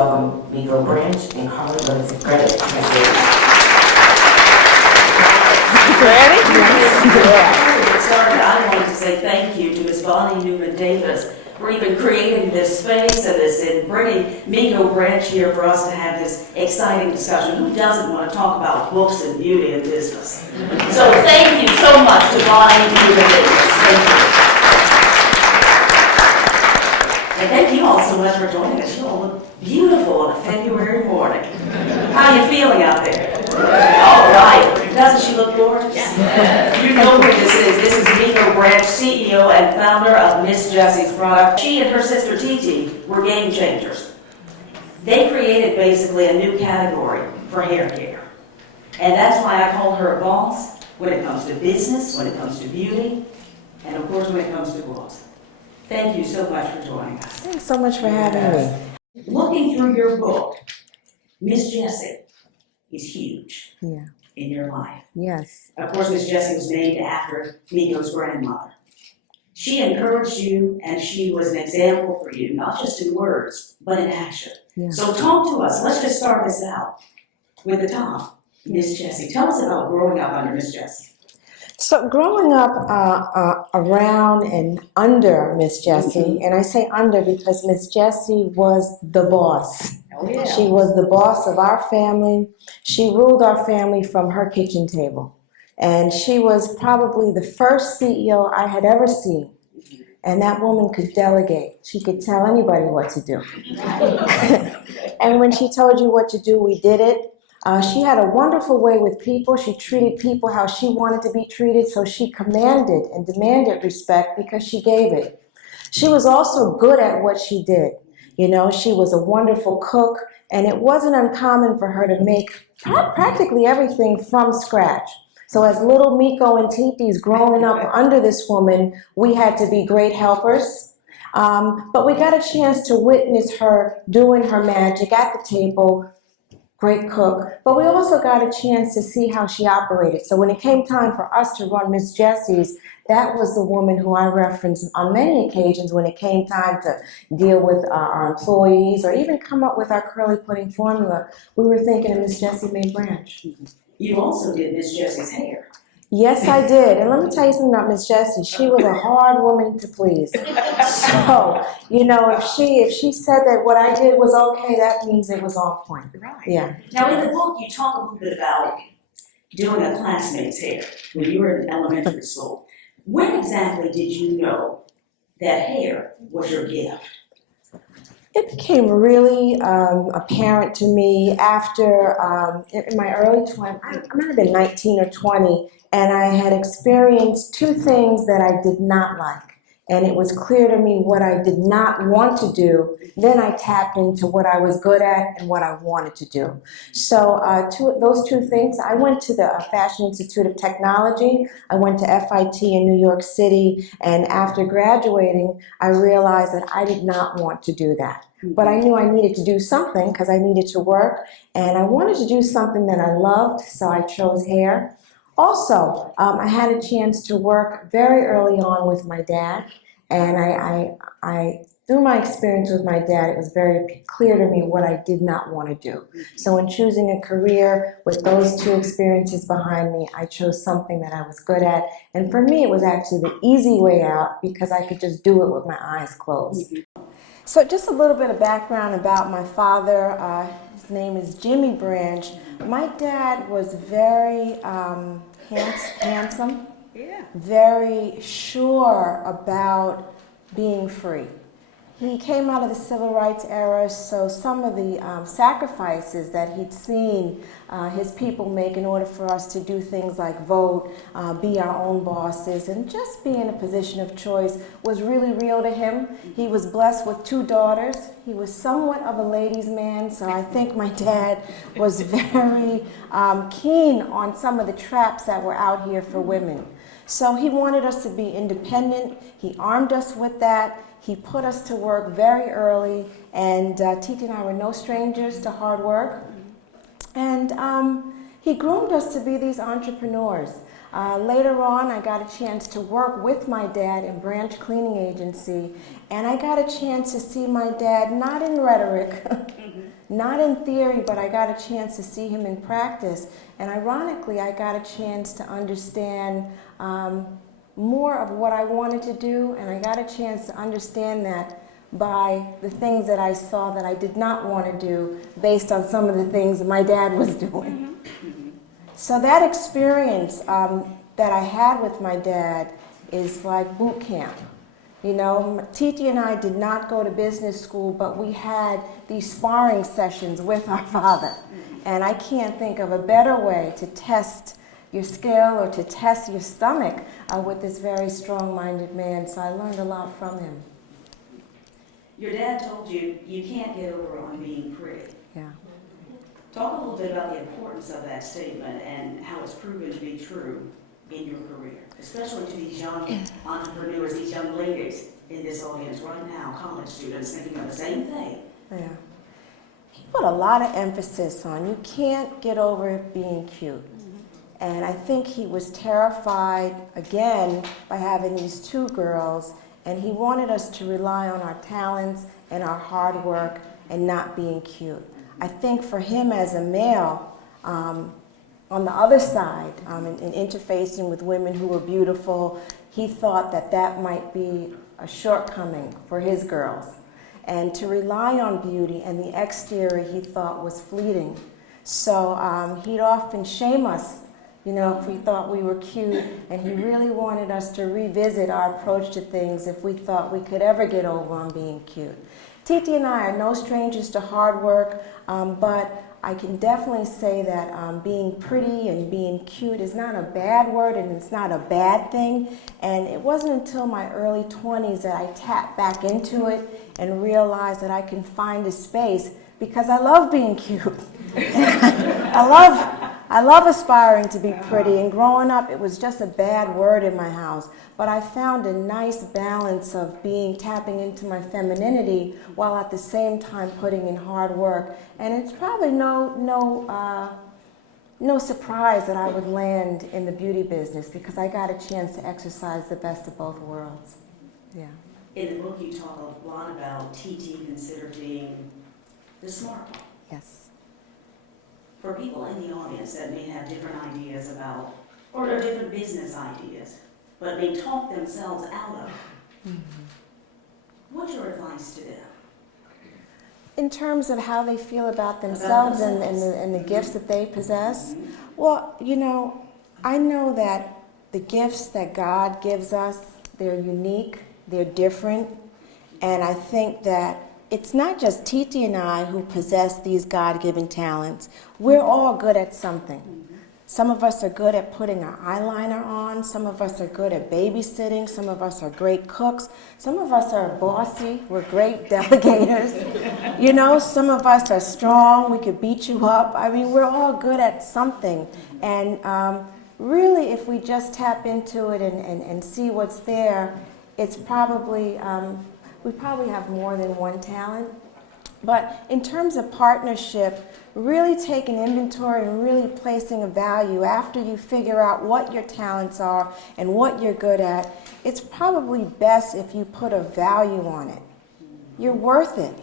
welcome Miko Branch and Carly Credit. Ready? Before we get started, I wanted to say thank you to Ms. Bonnie Newman-Davis for even creating this space and bringing Miko Branch here for us to have this exciting discussion. Who doesn't want to talk about books and beauty and business? So thank you so much to Bonnie Newman-Davis. Thank you. And thank you all so much for joining us. You all look beautiful on a February morning. How are you feeling out there? All right. Doesn't she look gorgeous? Yeah. You know who this is. This is Miko Branch, CEO and founder of Miss Jessie's product. She and her sister Titi were game changers. They created basically a new category for hair care. And that's why I call her a boss when it comes to business, when it comes to beauty, and of course when it comes to gloves. Thank you so much for joining us. Thanks so much for having me. Looking through your book, Miss Jessie is huge in your life. Yes. Of course, Miss Jessie was named after Miko's grandmother. She encouraged you, and she was an example for you, not just in words, but in action. Yeah. So talk to us. Let's just start this out with the top, Miss Jessie. Tell us about growing up under Miss Jessie. So growing up around and under Miss Jessie, and I say under because Miss Jessie was the boss. Oh, yeah. She was the boss of our family. She ruled our family from her kitchen table. And she was probably the first CEO I had ever seen. And that woman could delegate. She could tell anybody what to do. And when she told you what to do, we did it. She had a wonderful way with people. She treated people how she wanted to be treated, so she commanded and demanded respect because she gave it. She was also good at what she did. You know, she was a wonderful cook, and it wasn't uncommon for her to make practically everything from scratch. So as little Miko and Titi's growing up under this woman, we had to be great helpers. But we got a chance to witness her doing her magic at the table. Great cook, but we also got a chance to see how she operated. So when it came time for us to run Miss Jessie's, that was the woman who I referenced on many occasions when it came time to deal with our employees or even come up with our curly pudding formula. We were thinking of Miss Jessie Mae Branch. You also did Miss Jessie's hair. Yes, I did. And let me tell you something about Miss Jessie. She was a hard woman to please. So, you know, if she said that what I did was okay, that means it was on point. Right. Yeah. Now, in the book, you talk a little bit about doing a classmate's hair when you were in elementary school. When exactly did you know that hair was your gift? It became really apparent to me after, in my early 20s, I might have been 19 or 20, and I had experienced two things that I did not like. And it was clear to me what I did not want to do. Then I tapped into what I was good at and what I wanted to do. So those two things, I went to the Fashion Institute of Technology. I went to FIT in New York City. And after graduating, I realized that I did not want to do that. But I knew I needed to do something because I needed to work. And I wanted to do something that I loved, so I chose hair. Also, I had a chance to work very early on with my dad, and I through my experience with my dad, it was very clear to me what I did not want to do. So in choosing a career with those two experiences behind me, I chose something that I was good at, and for me it was actually the easy way out because I could just do it with my eyes closed. So just a little bit of background about my father. His name is Jimmy Branch. My dad was very handsome, very sure about being free. He came out of the civil rights era, so some of the sacrifices that he'd seen his people make in order for us to do things like vote, be our own bosses, and just be in a position of choice was really real to him. He was blessed with 2 daughters. He was somewhat of a ladies' man, so I think my dad was very keen on some of the traps that were out here for women. So he wanted us to be independent. He armed us with that. He put us to work very early, and Titi and I were no strangers to hard work. And he groomed us to be these entrepreneurs. Later on, I got a chance to work with my dad in Branch Cleaning Agency, and I got a chance to see my dad not in rhetoric, not in theory, but I got a chance to see him in practice. And ironically, I got a chance to understand more of what I wanted to do, and I got a chance to understand that by the things that I saw that I did not want to do based on some of the things my dad was doing. So that experience that I had with my dad is like boot camp. You know, Titi and I did not go to business school, but we had these sparring sessions with our father. And I can't think of a better way to test your skill or to test your stomach with this very strong-minded man. So I learned a lot from him. Your dad told you you can't get over on being pretty. Yeah. Talk a little bit about the importance of that statement and how it's proven to be true in your career, especially to these young entrepreneurs, these young ladies in this audience right now, college students thinking of the same thing. Yeah. He put a lot of emphasis on you can't get over being cute. And I think he was terrified, again, by having these two girls, and he wanted us to rely on our talents and our hard work and not being cute. I think for him as a male, on the other side, in interfacing with women who were beautiful, he thought that that might be a shortcoming for his girls. And to rely on beauty and the exterior he thought was fleeting. So he'd often shame us, you know, if we thought we were cute, and he really wanted us to revisit our approach to things if we thought we could ever get over on being cute. Titi and I are no strangers to hard work, but I can definitely say that being pretty and being cute is not a bad word, and it's not a bad thing. And it wasn't until my early 20s that I tapped back into it and realized that I can find a space because I love being cute. I love aspiring to be pretty, and growing up it was just a bad word in my house. But I found a nice balance of tapping into my femininity while at the same time putting in hard work. And it's probably no surprise that I would land in the beauty business because I got a chance to exercise the best of both worlds. Yeah. In the book you talk a lot about Titi considered being the smart one. Yes. For people in the audience that may have different ideas about, or different business ideas, but may talk themselves out of it, what's your advice to them? In terms of how they feel about themselves, and the gifts that they possess? Well, you know, I know that the gifts that God gives us, they're unique, they're different, and I think that it's not just Titi and I who possess these God-given talents. We're all good at something. Some of us are good at putting our eyeliner on. Some of us are good at babysitting. Some of us are great cooks. Some of us are bossy. We're great delegators. You know, some of us are strong. We could beat you up. I mean, we're all good at something. And really, if we just tap into it and see what's there, it's probably... we probably have more than one talent. But in terms of partnership, really taking inventory and really placing a value after you figure out what your talents are and what you're good at, it's probably best if you put a value on it. You're worth it.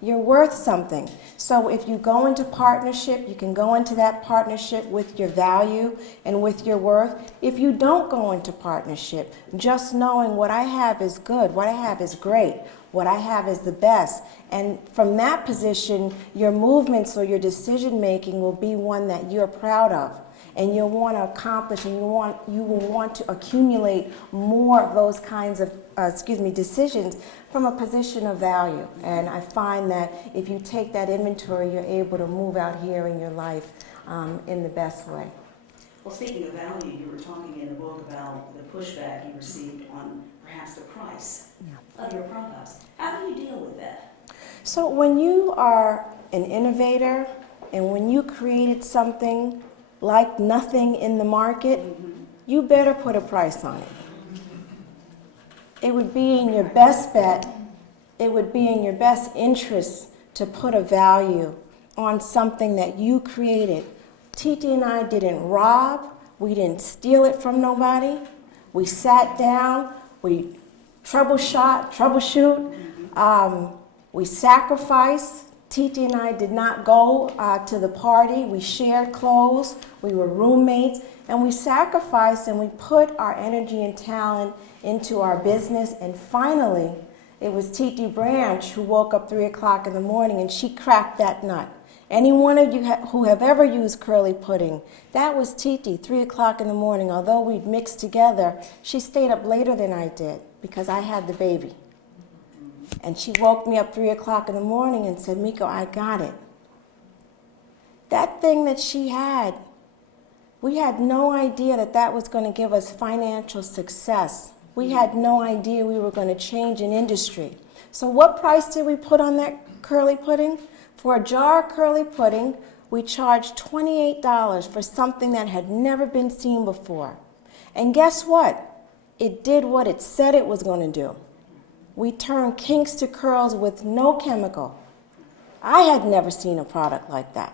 You're worth something. So if you go into partnership, you can go into that partnership with your value and with your worth. If you don't go into partnership, just knowing what I have is good, what I have is great, what I have is the best. And from that position, your movements or your decision making will be one that you're proud of. And you'll want to accomplish, and you will want to accumulate more of those kinds of decisions from a position of value. And I find that if you take that inventory, you're able to move out here in your life in the best way. Well, speaking of value, you were talking in the book about the pushback you received on perhaps the price of your products. How do you deal with that? So when you are an innovator and when you created something like nothing in the market, you better put a price on it. It would be in your best bet, it would be in your best interest to put a value on something that you created. Titi and I didn't rob, we didn't steal it from nobody. We sat down, we troubleshoot, we sacrificed Titi and I did not go to the party. We shared clothes, we were roommates, and we sacrificed and we put our energy and talent into our business. And finally, it was Titi Branch who woke up 3 o'clock in the morning and she cracked that nut. Any one of you who have ever used curly pudding, that was Titi, 3 o'clock in the morning. Although we'd mixed together, she stayed up later than I did because I had the baby. And she woke me up 3 o'clock in the morning and said, Miko, I got it. That thing that she had, we had no idea that that was going to give us financial success. We had no idea we were going to change an industry. So what price did we put on that curly pudding? For a jar of curly pudding, we charged $28 for something that had never been seen before. And guess what? It did what it said it was going to do. We turned kinks to curls with no chemical. I had never seen a product like that.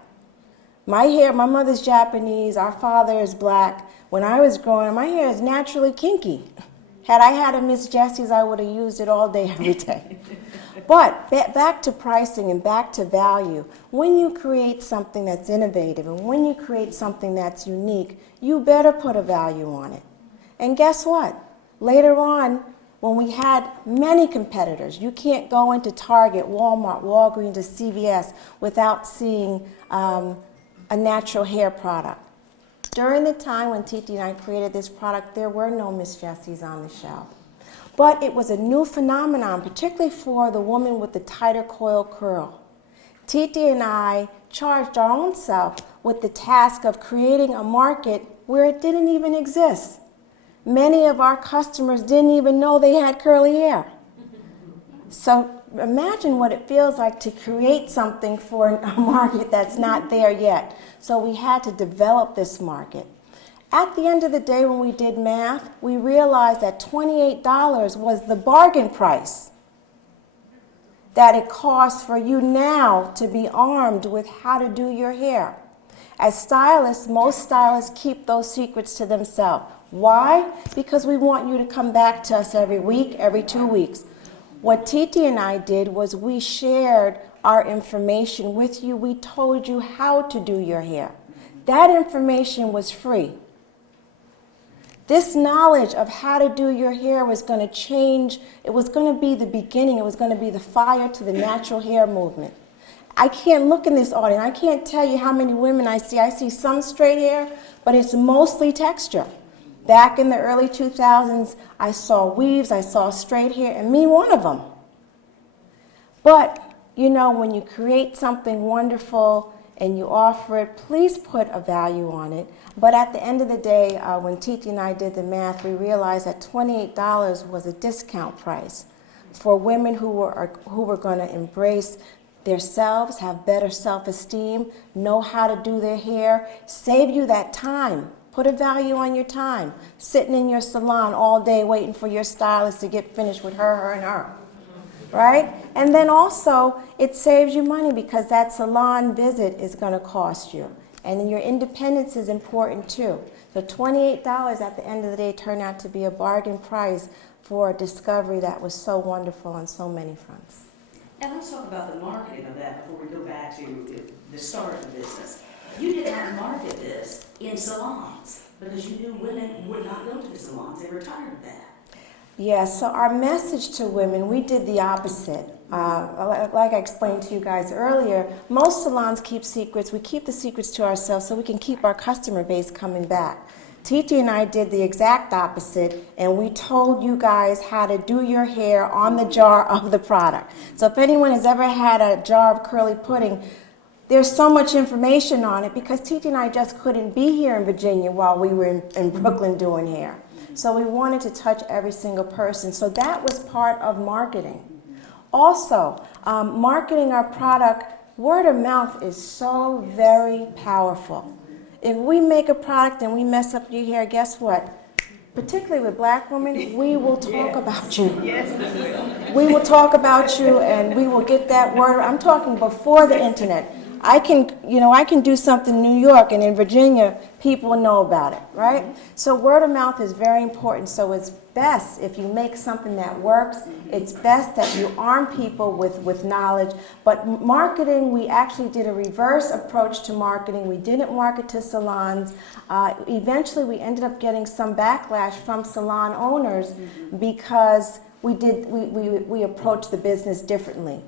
My hair, my mother's Japanese, our father is black. When I was growing up, my hair is naturally kinky. Had I had a Miss Jessie's, I would have used it all day, every day. But back to pricing and back to value. When you create something that's innovative and when you create something that's unique, you better put a value on it. And guess what? Later on, when we had many competitors, you can't go into Target, Walmart, Walgreens, or CVS without seeing a natural hair product. During the time when Titi and I created this product, there were no Miss Jessie's on the shelf. But it was a new phenomenon, particularly for the woman with the tighter coil curl. Titi and I charged our own self with the task of creating a market where it didn't even exist. Many of our customers didn't even know they had curly hair. So imagine what it feels like to create something for a market that's not there yet. So we had to develop this market. At the end of the day, when we did math, we realized that $28 was the bargain price that it costs for you now to be armed with how to do your hair. As stylists, most stylists keep those secrets to themselves. Why? Because we want you to come back to us every week, every 2 weeks. What Titi and I did was we shared our information with you. We told you how to do your hair. That information was free. This knowledge of how to do your hair was going to change. It was going to be the beginning. It was going to be the fire to the natural hair movement. I can't look in this audience. I can't tell you how many women I see. I see some straight hair, but it's mostly texture. Back in the early 2000s, I saw weaves, I saw straight hair, and me one of them. But, you know, when you create something wonderful and you offer it, please put a value on it. But at the end of the day, when Titi and I did the math, we realized that $28 was a discount price for women who were going to embrace themselves, have better self-esteem, know how to do their hair, save you that time. Put a value on your time, sitting in your salon all day waiting for your stylist to get finished with her, and her. Right? And then also, it saves you money because that salon visit is going to cost you. And your independence is important too. So $28 at the end of the day turned out to be a bargain price for a discovery that was so wonderful on so many fronts. And let's talk about the marketing of that before we go back to the start of the business. You did not market this in salons because you knew women would not go to the salons. They were tired of that. Yeah, so our message to women, we did the opposite. Like I explained to you guys earlier, most salons keep secrets. We keep the secrets to ourselves so we can keep our customer base coming back. Titi and I did the exact opposite, and we told you guys how to do your hair on the jar of the product. So if anyone has ever had a jar of curly pudding, there's so much information on it because Titi and I just couldn't be here in Virginia while we were in Brooklyn doing hair. So we wanted to touch every single person. So that was part of marketing. Also, marketing our product, word of mouth is so very powerful. If we make a product and we mess up your hair, guess what? Particularly with black women, we will talk about you. Yes, we will. We will talk about you and we will get that word. I'm talking before the internet. I can do something in New York, and in Virginia, people know about it, right? So word of mouth is very important. So it's best if you make something that works. It's best that you arm people with knowledge. But marketing, we actually did a reverse approach to marketing. We didn't market to salons. Eventually, we ended up getting some backlash from salon owners because we approached the business differently.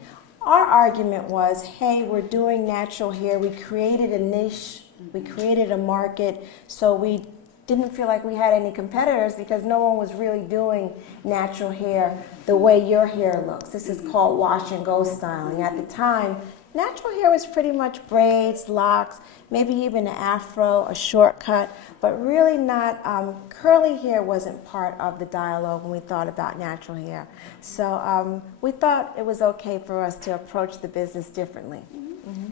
Our argument was, hey, we're doing natural hair. We created a niche. We created a market. So we didn't feel like we had any competitors because no one was really doing natural hair the way your hair looks. This is called wash and go styling. At the time, natural hair was pretty much braids, locks, maybe even an afro, a shortcut, but really not, curly hair wasn't part of the dialogue when we thought about natural hair. So we thought it was okay for us to approach the business differently.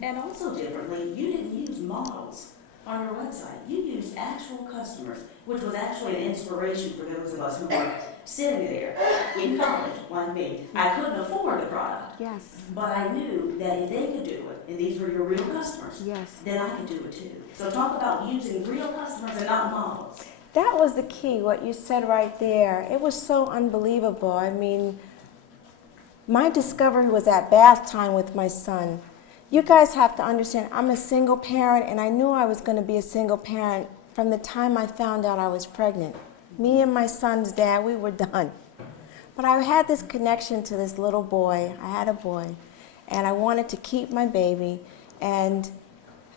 And also differently, you didn't use models on your website. You used actual customers, which was actually an inspiration for those of us who were sitting there in college, like me. I couldn't afford the product. Yes. But I knew that if they could do it, and these were your real customers, Yes. then I could do it too. So talk about using real customers and not models. That was the key, what you said right there. It was so unbelievable. I mean, my discovery was at bath time with my son. You guys have to understand, I'm a single parent, and I knew I was going to be a single parent from the time I found out I was pregnant. Me and my son's dad, we were done. But I had this connection to this little boy. I had a boy, and I wanted to keep my baby, and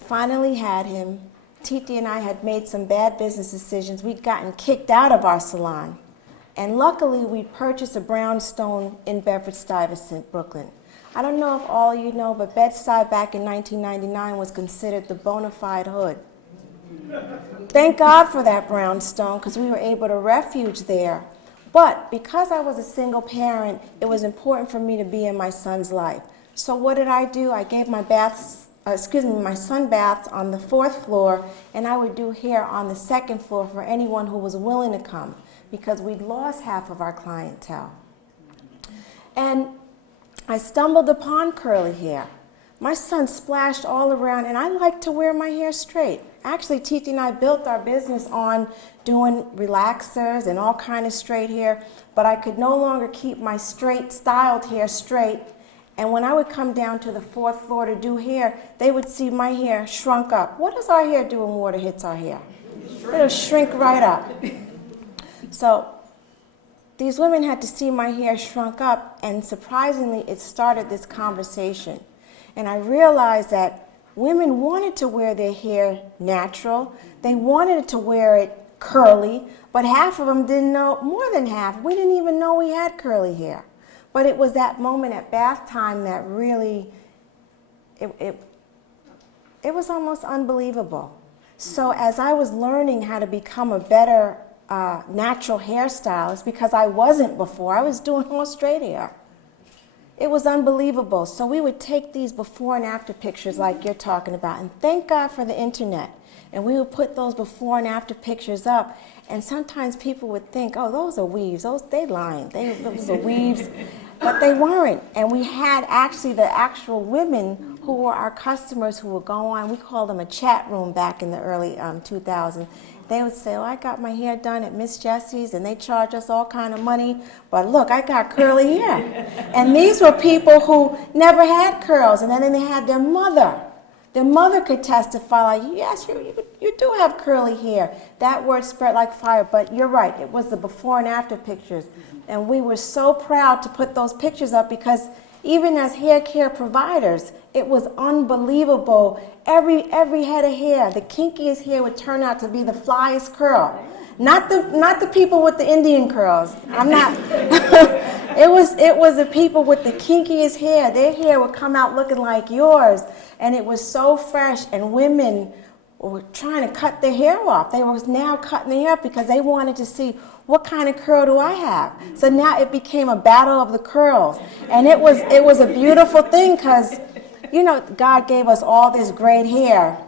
finally had him. Titi and I had made some bad business decisions. We'd gotten kicked out of our salon, and luckily we purchased a brownstone in Bedford-Stuyvesant, Brooklyn. I don't know if all you know, but Bed-Stuy back in 1999 was considered the bona fide hood. Thank God for that brownstone, because we were able to refuge there. But because I was a single parent, it was important for me to be in my son's life. So what did I do? I gave my son baths on the 4th floor, and I would do hair on the 2nd floor for anyone who was willing to come, because we'd lost half of our clientele. And I stumbled upon curly hair. My son splashed all around, and I like to wear my hair straight. Actually, Titi and I built our business on doing relaxers and all kind of straight hair, but I could no longer keep my straight, styled hair straight. And when I would come down to the 4th floor to do hair, they would see my hair shrunk up. What does our hair do when water hits our hair? It'll shrink right up. So these women had to see my hair shrunk up, and surprisingly, it started this conversation. And I realized that women wanted to wear their hair natural. They wanted to wear it curly, but half of them didn't know, more than half, we didn't even know we had curly hair. But it was that moment at bath time that really, it was almost unbelievable. So as I was learning how to become a better natural hairstylist, because I wasn't before, I was doing all straight hair. It was unbelievable. So we would take these before and after pictures like you're talking about, and thank God for the internet. And we would put those before and after pictures up, and sometimes people would think, oh, those are weaves, they lying, those are weaves, but they weren't. And we had actually the actual women who were our customers who would go on, we called them a chat room back in the early 2000s. They would say, oh, I got my hair done at Miss Jessie's, and they charge us all kind of money, but look, I got curly hair. And these were people who never had curls, and then they had their mother. Their mother could testify, like, yes, you do have curly hair. That word spread like fire, but you're right, it was the before and after pictures. And we were so proud to put those pictures up because even as hair care providers, it was unbelievable. Every head of hair, the kinkiest hair would turn out to be the flyest curl. Not the people with the Indian curls. I'm not. It was the people with the kinkiest hair. Their hair would come out looking like yours, and it was so fresh. And women were trying to cut their hair off. They were now cutting their hair off because they wanted to see what kind of curl do I have. So now it became a battle of the curls, and it was a beautiful thing because, you know, God gave us all this great hair.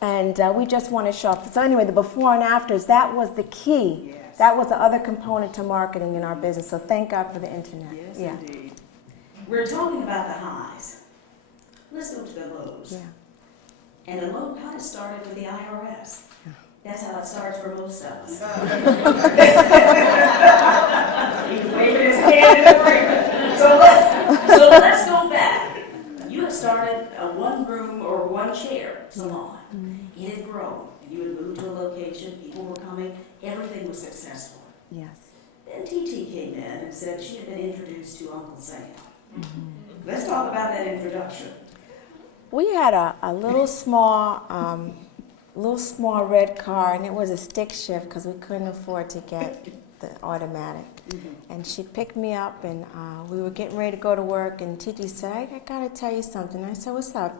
And we just want to show up. So anyway, the before and afters, that was the key. Yes. That was the other component to marketing in our business. So thank God for the internet. Yes, indeed. We're talking about the highs. let's go to the Lowe's. Yeah. And the loan kind of started with the IRS. That's how it starts for most of us. He's waving his hand in agreement. So let's go back. You had started a one-room or one-chair salon. It had grown. You had moved to a location, people were coming, everything was successful. Yes. Then TT came in and said she had been introduced to Uncle Sam. Let's talk about that introduction. We had a little small red car, and it was a stick shift because we couldn't afford to get the automatic. And she picked me up, and we were getting ready to go to work, and Titi said, I gotta tell you something. I said, what's up?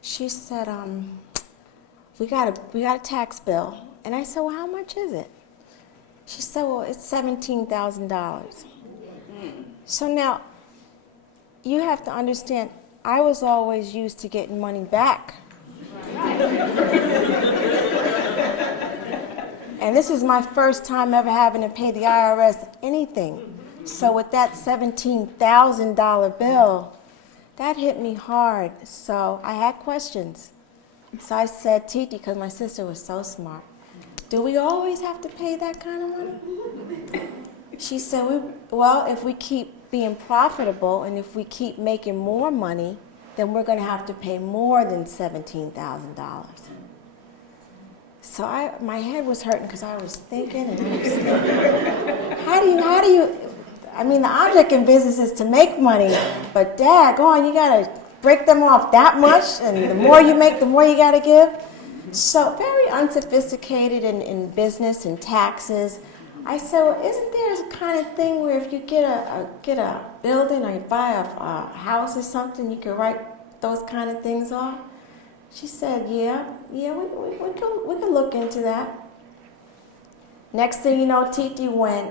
She said, we got a tax bill. And I said, well, how much is it? She said, well, it's $17,000. So now, you have to understand, I was always used to getting money back. And this is my first time ever having to pay the IRS anything. So with that $17,000 bill, that hit me hard. So I had questions. So I said, Titi, because my sister was so smart, do we always have to pay that kind of money? She said, well, if we keep being profitable and if we keep making more money, then we're going to have to pay more than $17,000. So my head was hurting because I was thinking and I was thinking, how do you, I mean, the object in business is to make money, but daggone, you got to break them off that much, and the more you make, the more you got to give. So very unsophisticated in business and taxes. I said, well, isn't there a kind of thing where if you get a building or you buy a house or something, you can write those kind of things off? She said, yeah, we can look into that. Next thing you know, Titi went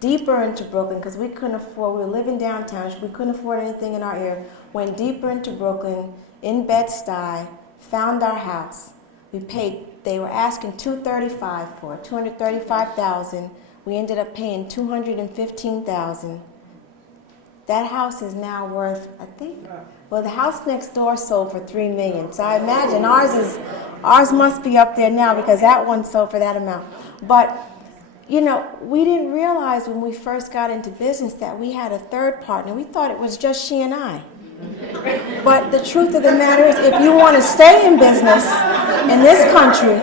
deeper into Brooklyn because we were living downtown, we couldn't afford anything in our area, went deeper into Brooklyn, in Bed-Stuy, found our house. We paid, they were asking $235 for it, $235,000. We ended up paying $215,000. That house is now worth, I think, well, the house next door sold for $3 million. So I imagine ours must be up there now because that one sold for that amount. But, you know, we didn't realize when we first got into business that we had a third partner. We thought it was just she and I. But the truth of the matter is, if you want to stay in business in this country,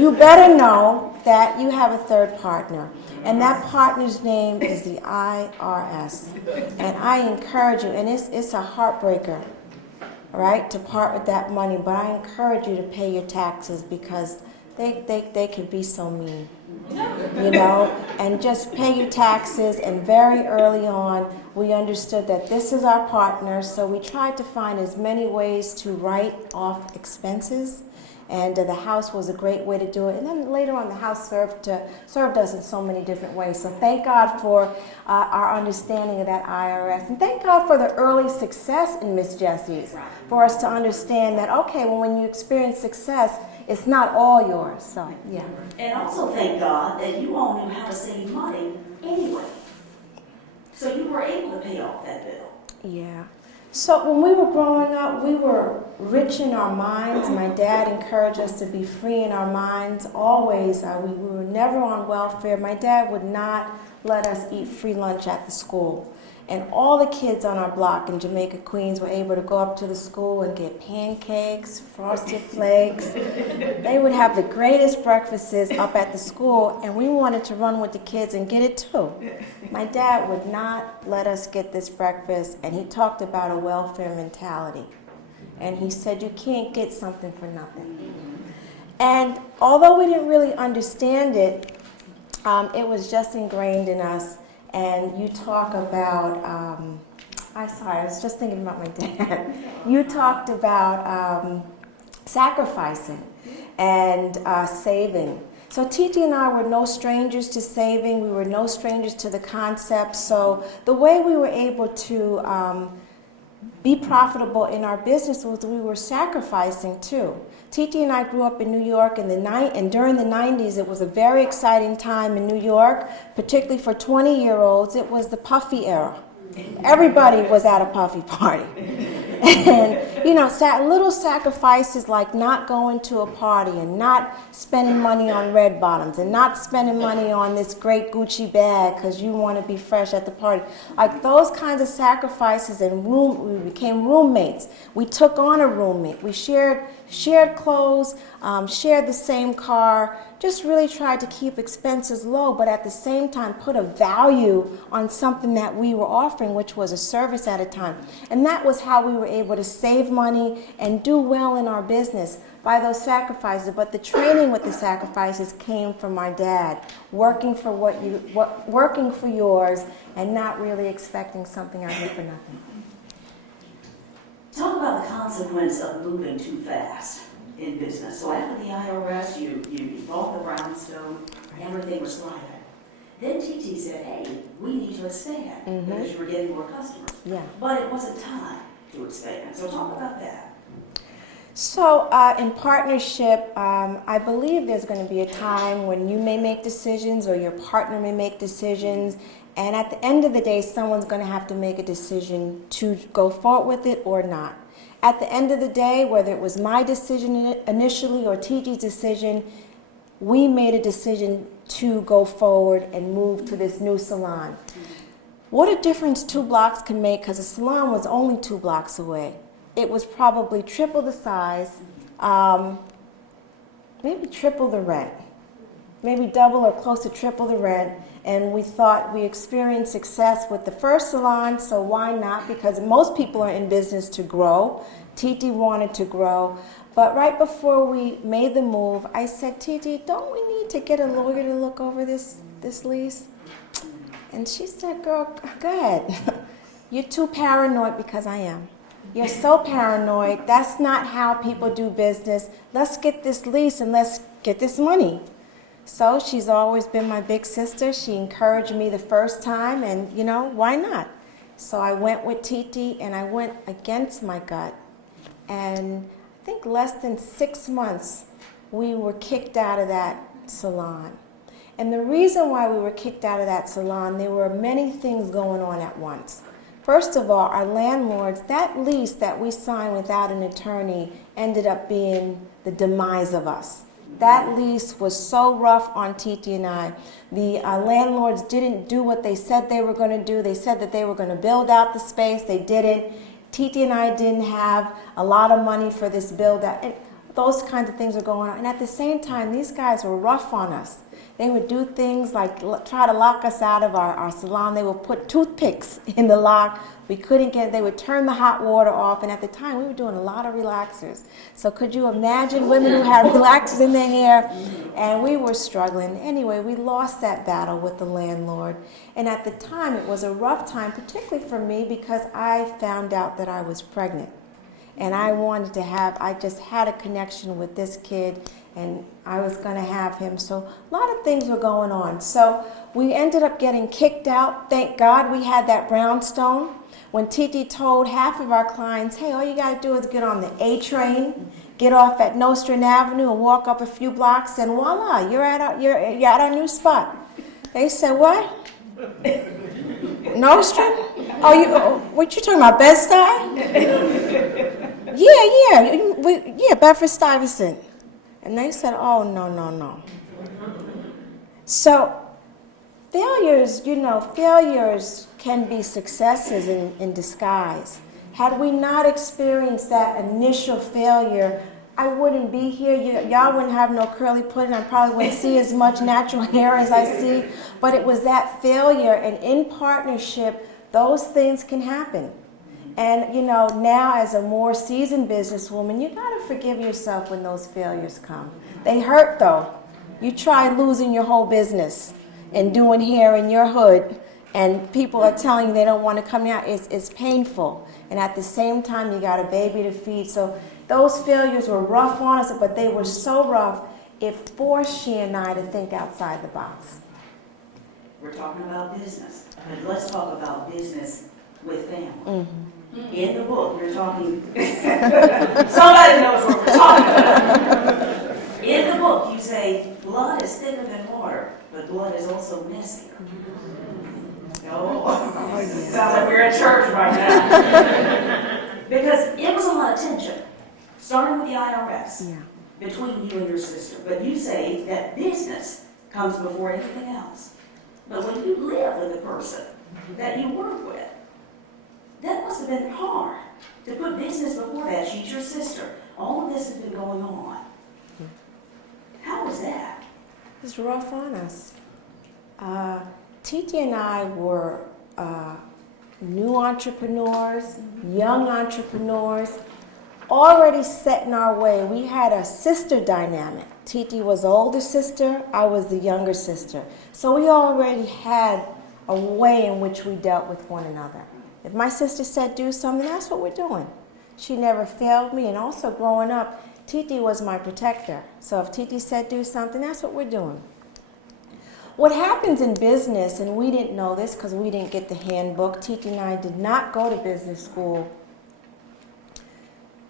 you better know that you have a third partner. And that partner's name is the IRS. And I encourage you, and it's a heartbreaker, right, to part with that money, but I encourage you to pay your taxes because they can be so mean, you know, and just pay your taxes. And very early on, we understood that this is our partner, so we tried to find as many ways to write off expenses. And the house was a great way to do it. And then later on, the house served us in so many different ways. So thank God for our understanding of that IRS. And thank God for the early success in Miss Jessie's, for us to understand that, okay, well, when you experience success, it's not all yours. So, yeah. And also thank God that you all knew how to save money anyway. So you were able to pay off that bill. Yeah. So when we were growing up, we were rich in our minds. My dad encouraged us to be free in our minds. Always, we were never on welfare. My dad would not let us eat free lunch at the school. And all the kids on our block in Jamaica, Queens were able to go up to the school and get pancakes, frosted flakes. They would have the greatest breakfasts up at the school, and we wanted to run with the kids and get it too. My dad would not let us get this breakfast, and he talked about a welfare mentality. And he said, you can't get something for nothing. And although we didn't really understand it, it was just ingrained in us. And you talk about, I was just thinking about my dad. You talked about sacrificing and saving. So Titi and I were no strangers to saving. We were no strangers to the concept. So the way we were able to be profitable in our business was we were sacrificing too. Titi and I grew up in New York and during the 90s, it was a very exciting time in New York, particularly for 20-year-olds. It was the puffy era. Everybody was at a puffy party. And, you know, little sacrifices like not going to a party and not spending money on red bottoms and not spending money on this great Gucci bag because you want to be fresh at the party. Like those kinds of sacrifices, and we became roommates. We took on a roommate. We shared clothes, shared the same car, just really tried to keep expenses low, but at the same time put a value on something that we were offering, which was a service at a time. And that was how we were able to save money and do well in our business by those sacrifices. But the training with the sacrifices came from my dad, working for working for yours and not really expecting something out of it for nothing. Talk about the consequence of moving too fast in business. So after the IRS, you bought the brownstone, everything was thriving. Then TT said, hey, we need to expand because you were getting more customers. Yeah. But it wasn't time to expand. So talk about that. So in partnership, I believe there's going to be a time when you may make decisions or your partner may make decisions. And at the end of the day, someone's going to have to make a decision to go forward with it or not. At the end of the day, whether it was my decision initially or TG's decision, we made a decision to go forward and move to this new salon. What a difference 2 blocks can make, because the salon was only 2 blocks away. It was probably triple the size, maybe triple the rent, maybe double or close to triple the rent. And we thought we experienced success with the first salon, so why not? Because most people are in business to grow. TT wanted to grow. But right before we made the move, I said, TT, don't we need to get a lawyer to look over this lease? And she said, girl, go ahead. You're too paranoid, because I am. You're so paranoid. That's not how people do business. Let's get this lease and let's get this money. So she's always been my big sister. She encouraged me the first time, and you know, why not? So I went with TT and I went against my gut. And I think less than 6 months, we were kicked out of that salon. And the reason why we were kicked out of that salon, there were many things going on at once. First of all, our landlords, that lease that we signed without an attorney ended up being the demise of us. That lease was so rough on TT and I. The landlords didn't do what they said they were going to do. They said that they were going to build out the space. They didn't. TT and I didn't have a lot of money for this build out. And those kinds of things were going on. And at the same time, these guys were rough on us. They would do things like try to lock us out of our salon. They would put toothpicks in the lock. We couldn't get, they would turn the hot water off. And at the time, we were doing a lot of relaxers. So could you imagine women who had relaxers in their hair? And we were struggling. Anyway, we lost that battle with the landlord. And at the time, it was a rough time, particularly for me, because I found out that I was pregnant. And I just had a connection with this kid, and I was going to have him. So a lot of things were going on. So we ended up getting kicked out. Thank God we had that brownstone. When TT told half of our clients, hey, all you got to do is get on the A train, get off at Nostrand Avenue and walk up a few blocks, and voila, you're at our new spot. They said, what? Nostrand? What you talking about, Bed-Stuy? Yeah, Bedford-Stuyvesant. And they said, oh, no. So failures can be successes in disguise. Had we not experienced that initial failure, I wouldn't be here. Y'all wouldn't have no curly pudding. I probably wouldn't see as much natural hair as I see. But it was that failure, and in partnership, those things can happen. And now as a more seasoned businesswoman, you gotta forgive yourself when those failures come. They hurt though. You try losing your whole business and doing hair in your hood, and people are telling you they don't want to come out. It's painful. And at the same time, you got a baby to feed. So those failures were rough on us, but they were so rough, it forced she and I to think outside the box. We're talking about business, but let's talk about business with family. In the book, you're talking, somebody knows what we're talking about. In the book, you say, blood is thicker than water, but blood is also messier. Oh, sounds like we're at church right now. Because it was a lot of tension, starting with the IRS, Yeah. between you and your sister. But you say that business comes before anything else. But when you live with the person that you work with, that must have been hard to put business before that. She's your sister. All of this has been going on. How was that? It's rough on us. Titi and I were new entrepreneurs, young entrepreneurs, already set in our way. We had a sister dynamic. Titi was the older sister, I was the younger sister. So we already had a way in which we dealt with one another. If my sister said do something, that's what we're doing. She never failed me, and also growing up, Titi was my protector. So if Titi said do something, that's what we're doing. What happens in business, and we didn't know this because we didn't get the handbook, Titi and I did not go to business school.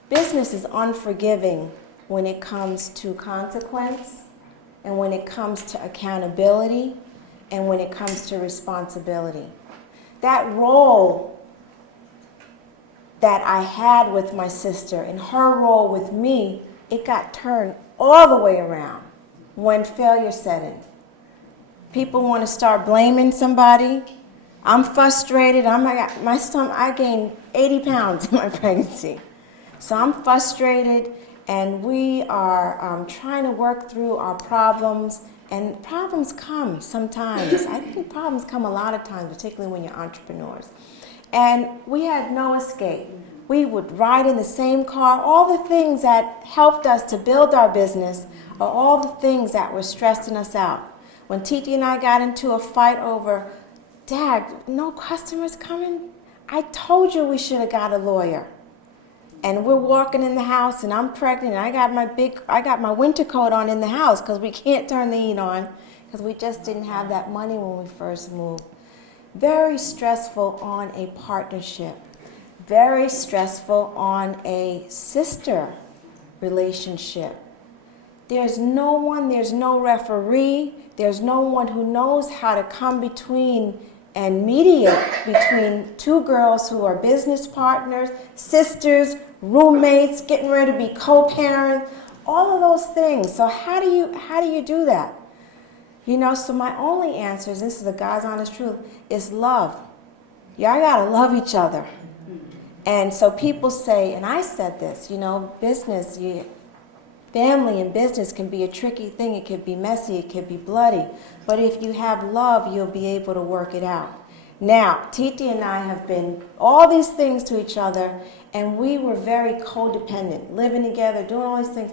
Business is unforgiving when it comes to consequence, and when it comes to accountability, and when it comes to responsibility. That role that I had with my sister and her role with me, it got turned all the way around when failure set in. People want to start blaming somebody. I'm frustrated. I gained 80 pounds in my pregnancy. So I'm frustrated, and we are trying to work through our problems. And problems come sometimes. I think problems come a lot of times, particularly when you're entrepreneurs. And we had no escape. We would ride in the same car. All the things that helped us to build our business are all the things that were stressing us out. When Titi and I got into a fight over, Dad, no customers coming? I told you we should have got a lawyer. And we're walking in the house, and I'm pregnant, and I got my winter coat on in the house because we can't turn the heat on because we just didn't have that money when we first moved. Very stressful on a partnership. Very stressful on a sister relationship. There's no one, there's no referee, there's no one who knows how to come between and mediate between two girls who are business partners, sisters, roommates, getting ready to be co-parents, all of those things. So how do you do that? You know, so my only answer is, this is the God's honest truth, is love. Y'all gotta love each other. And so people say, and I said this, you know, business, family and business can be a tricky thing. It could be messy, it could be bloody. But if you have love, you'll be able to work it out. Now, Titi and I have been all these things to each other, and we were very codependent, living together, doing all these things.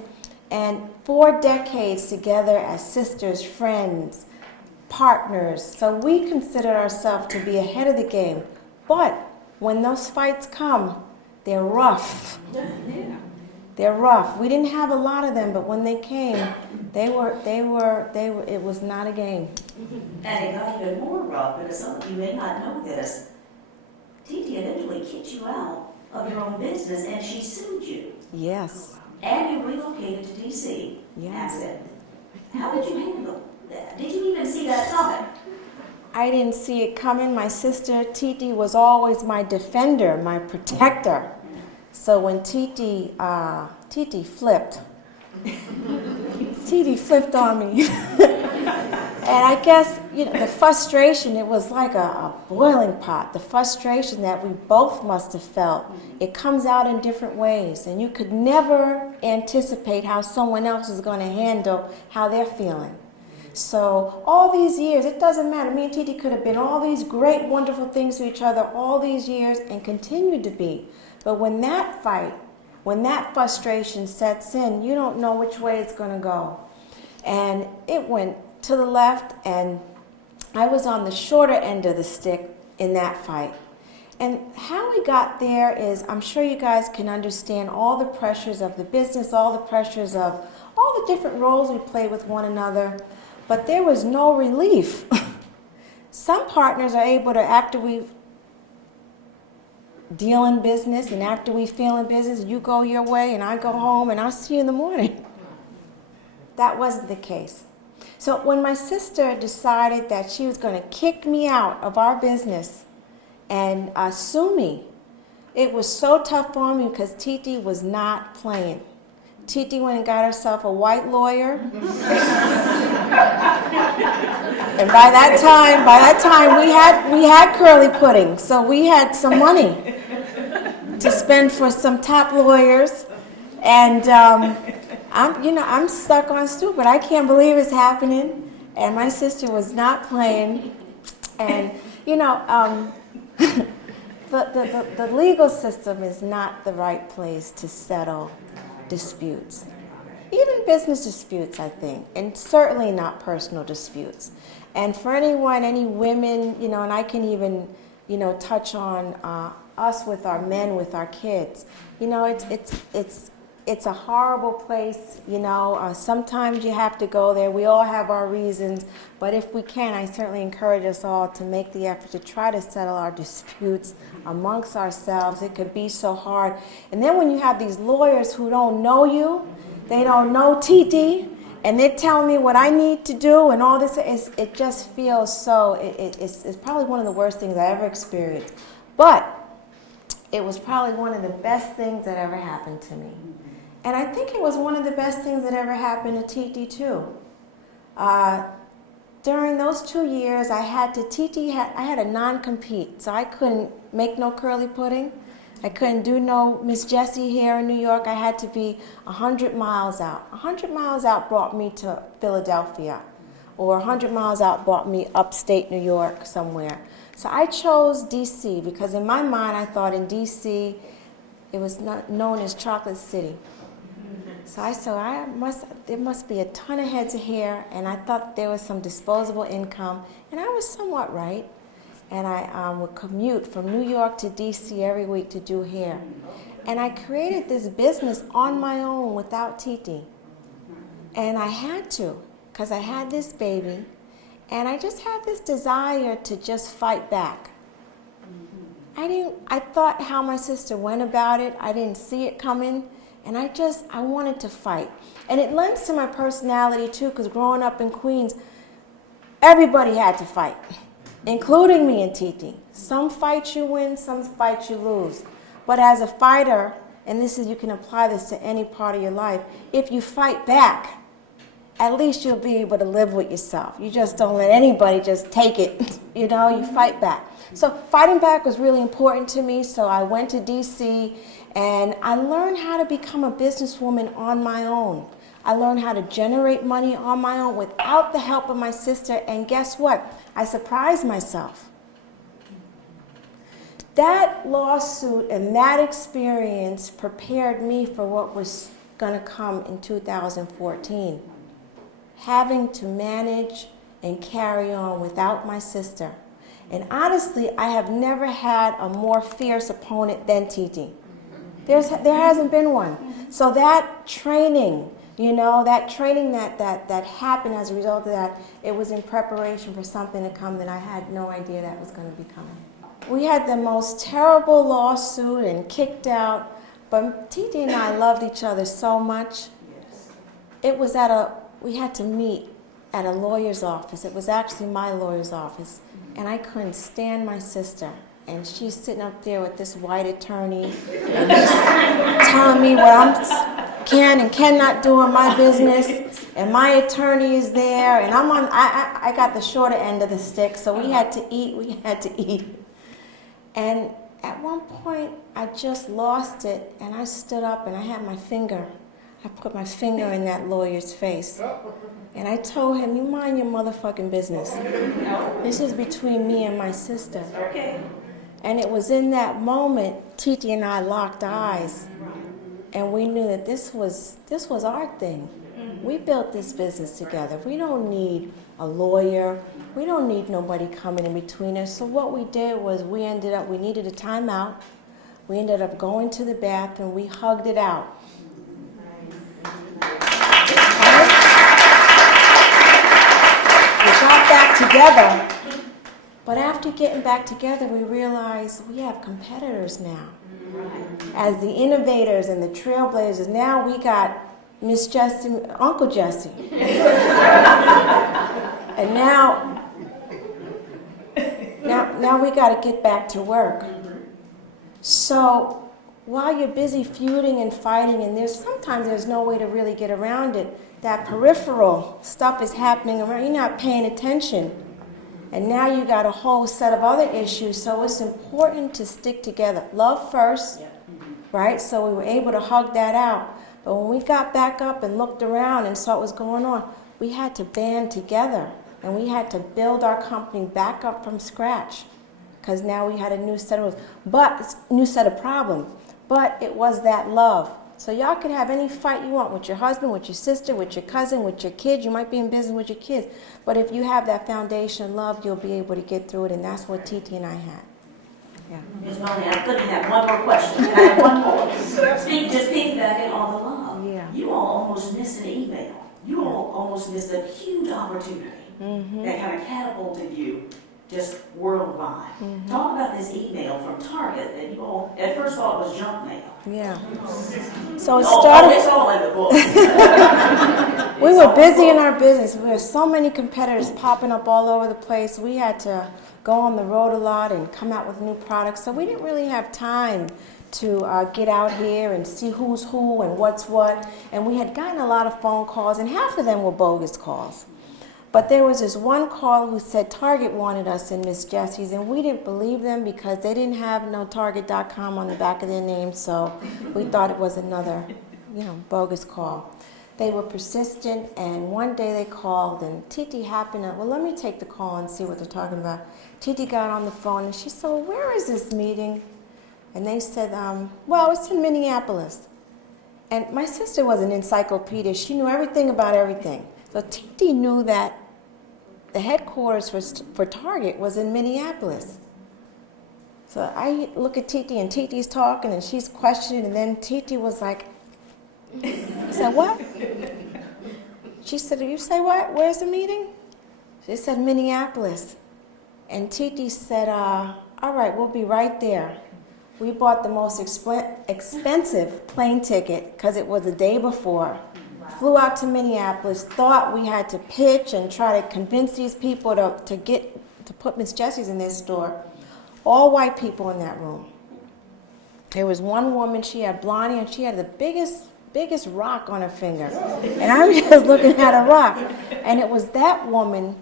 And 4 decades together as sisters, friends, partners. So we consider ourselves to be ahead of the game. But when those fights come, they're rough. Yeah. They're rough. We didn't have a lot of them, but when they came, it was not a game. And it got even more rough, because some of you may not know this. Titi eventually kicked you out of your own business, and she sued you. Yes. And you relocated to D.C. Yes. After it. How did you handle that? Did you even see that coming? I didn't see it coming. My sister, Titi, was always my defender, my protector. So when Titi flipped, Titi flipped on me. And I guess, you know, the frustration, it was like a boiling pot. The frustration that we both must have felt, it comes out in different ways. And you could never anticipate how someone else is going to handle how they're feeling. So all these years, it doesn't matter. Me and Titi could have been all these great, wonderful things to each other all these years and continue to be. But when that fight, when that frustration sets in, you don't know which way it's going to go. And it went to the left, and I was on the shorter end of the stick in that fight. And how we got there is, I'm sure you guys can understand all the pressures of the business, all the pressures of all the different roles we play with one another, but there was no relief. Some partners are able to, after we deal in business and after we feel in business, you go your way and I go home and I'll see you in the morning. That wasn't the case. So when my sister decided that she was going to kick me out of our business and sue me, It was so tough for me because Titi was not playing. Titi went and got herself a white lawyer. And by that time we had curly pudding, so we had some money to spend for some top lawyers. And I'm stuck on stupid. I can't believe it's happening. And my sister was not playing. And the legal system is not the right place to settle disputes. Even business disputes, I think, and certainly not personal disputes. And for any women, and I can even, touch on us with our men, with our kids. It's a horrible place, sometimes you have to go there. We all have our reasons, but if we can, I certainly encourage us all to make the effort to try to settle our disputes amongst ourselves. It could be so hard. And then when you have these lawyers who don't know you, they don't know Titi, and they're telling me what I need to do and all this, it just feels so, it's probably one of the worst things I ever experienced. But it was probably one of the best things that ever happened to me. And I think it was one of the best things that ever happened to Titi too. During those 2 years, I had a non-compete, so I couldn't make no curly pudding. I couldn't do no Miss Jessie here in New York. I had to be 100 miles out. 100 miles out brought me to Philadelphia, or 100 miles out brought me upstate New York somewhere. So I chose D.C. because in my mind I thought in D.C. it was not known as Chocolate City. So I said, there must be a ton of heads of hair, and I thought there was some disposable income, and I was somewhat right. And I would commute from New York to D.C. every week to do hair. And I created this business on my own without Titi. And I had to, because I had this baby, and I just had this desire to just fight back. I thought how my sister went about it. I didn't see it coming. And I wanted to fight. And it lends to my personality too, because growing up in Queens, everybody had to fight, including me and Titi. Some fights you win, some fights you lose. But as a fighter, and you can apply this to any part of your life, if you fight back, at least you'll be able to live with yourself. You just don't let anybody just take it, you fight back. So fighting back was really important to me, so I went to D.C., and I learned how to become a businesswoman on my own. I learned how to generate money on my own without the help of my sister, and guess what? I surprised myself. That lawsuit and that experience prepared me for what was going to come in 2014. Having to manage and carry on without my sister. And honestly, I have never had a more fierce opponent than Titi. There hasn't been one. So that training, that happened as a result of that, it was in preparation for something to come that I had no idea that was going to be coming. We had the most terrible lawsuit and kicked out, but Titi and I loved each other so much. It was we had to meet at a lawyer's office. It was actually my lawyer's office, and I couldn't stand my sister. And she's sitting up there with this white attorney, and he's telling me what I can and cannot do in my business. And my attorney is there, and I got the shorter end of the stick, so we had to eat. And at one point, I just lost it, and I stood up, and I put my finger in that lawyer's face. And I told him, you mind your motherfucking business. This is between me and my sister. Okay. And it was in that moment, Titi and I locked eyes, and we knew that this was our thing. We built this business together. We don't need a lawyer. We don't need nobody coming in between us. So what we did was we needed a timeout. We ended up going to the bathroom. We hugged it out. We got back together. But after getting back together, we realized we have competitors now. As the innovators and the trailblazers, now we got Miss Jessie, Uncle Jessie. And now we got to get back to work. So while you're busy feuding and fighting, and sometimes there's no way to really get around it, that peripheral stuff is happening around, you're not paying attention. And now you got a whole set of other issues, so it's important to stick together. Love first, right? So we were able to hug that out. But when we got back up and looked around and saw what was going on, we had to band together, and we had to build our company back up from scratch, because now we had a new set of problems. But it was that love. So y'all could have any fight you want with your husband, with your sister, with your cousin, with your kids. You might be in business with your kids. But if you have that foundation of love, you'll be able to get through it. And that's what Titi and I had. Yeah. Ms. Molly, I'm going to have one more question. I have one more. Just piggybacking on the love. Yeah. You all almost missed an email. You all almost missed a huge opportunity that kind of catapulted you just worldwide. Talk about this email from Target that you all at first thought was junk mail. Yeah. So it started. It's all in the book. We were busy in our business. There were so many competitors popping up all over the place. We had to go on the road a lot and come out with new products. So we didn't really have time to get out here and see who's who and what's what. And we had gotten a lot of phone calls, and half of them were bogus calls. But there was this one caller who said Target wanted us in Miss Jessie's, and we didn't believe them because they didn't have no Target.com on the back of their name, so we thought it was another, bogus call. They were persistent, and one day they called, and Titi happened to, well, let me take the call and see what they're talking about. Titi got on the phone, and she said, well, where is this meeting? And they said, well, it's in Minneapolis. And my sister was an encyclopedia. She knew everything about everything. So Titi knew that the headquarters for Target was in Minneapolis. So I look at Titi, and Titi's talking, and she's questioning, and then Titi was like, I said, what? She said, you say what? Where's the meeting? She said, Minneapolis. And Titi said, all right, we'll be right there. We bought the most expensive plane ticket because it was the day before. Flew out to Minneapolis, thought we had to pitch and try to convince these people to put Miss Jessie's in their store. All white people in that room. There was one woman, she had blonde hair, and she had the biggest rock on her finger. And I was just looking at a rock. And it was that woman,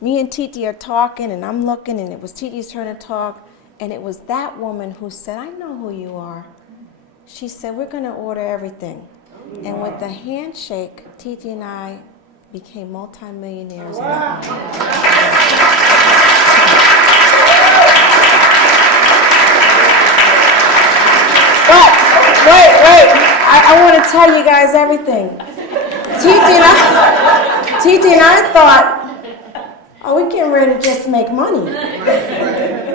me and Titi are talking, and I'm looking, and it was Titi's turn to talk, and it was that woman who said, I know who you are. She said, we're going to order everything. And with the handshake, Titi and I became multimillionaires. But wait! I want to tell you guys everything. Titi and I thought, oh, we getting ready to just make money.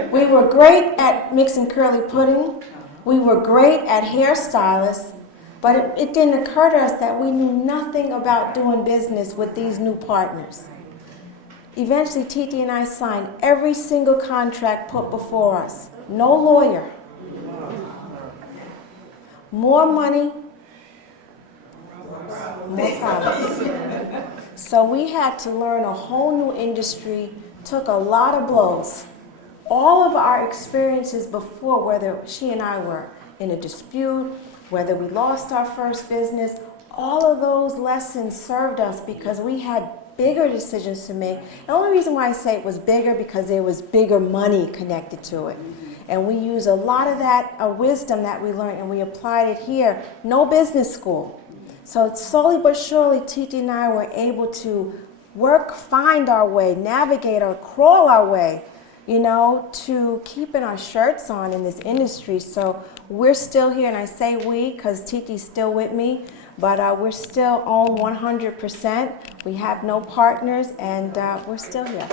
We were great at mixing curly pudding. We were great at hairstylists. But it didn't occur to us that we knew nothing about doing business with these new partners. Eventually, Titi and I signed every single contract put before us. No lawyer. More money, more problems. So we had to learn a whole new industry, took a lot of blows. All of our experiences before, whether she and I were in a dispute, whether we lost our first business, all of those lessons served us because we had bigger decisions to make. The only reason why I say it was bigger because there was bigger money connected to it. And we use a lot of that wisdom that we learned, and we applied it here. No business school. So slowly but surely, Titi and I were able to find our way, navigate or crawl our way, to keeping our shirts on in this industry. So we're still here, and I say we because Titi's still with me, but we're still on 100%. We have no partners, and we're still here.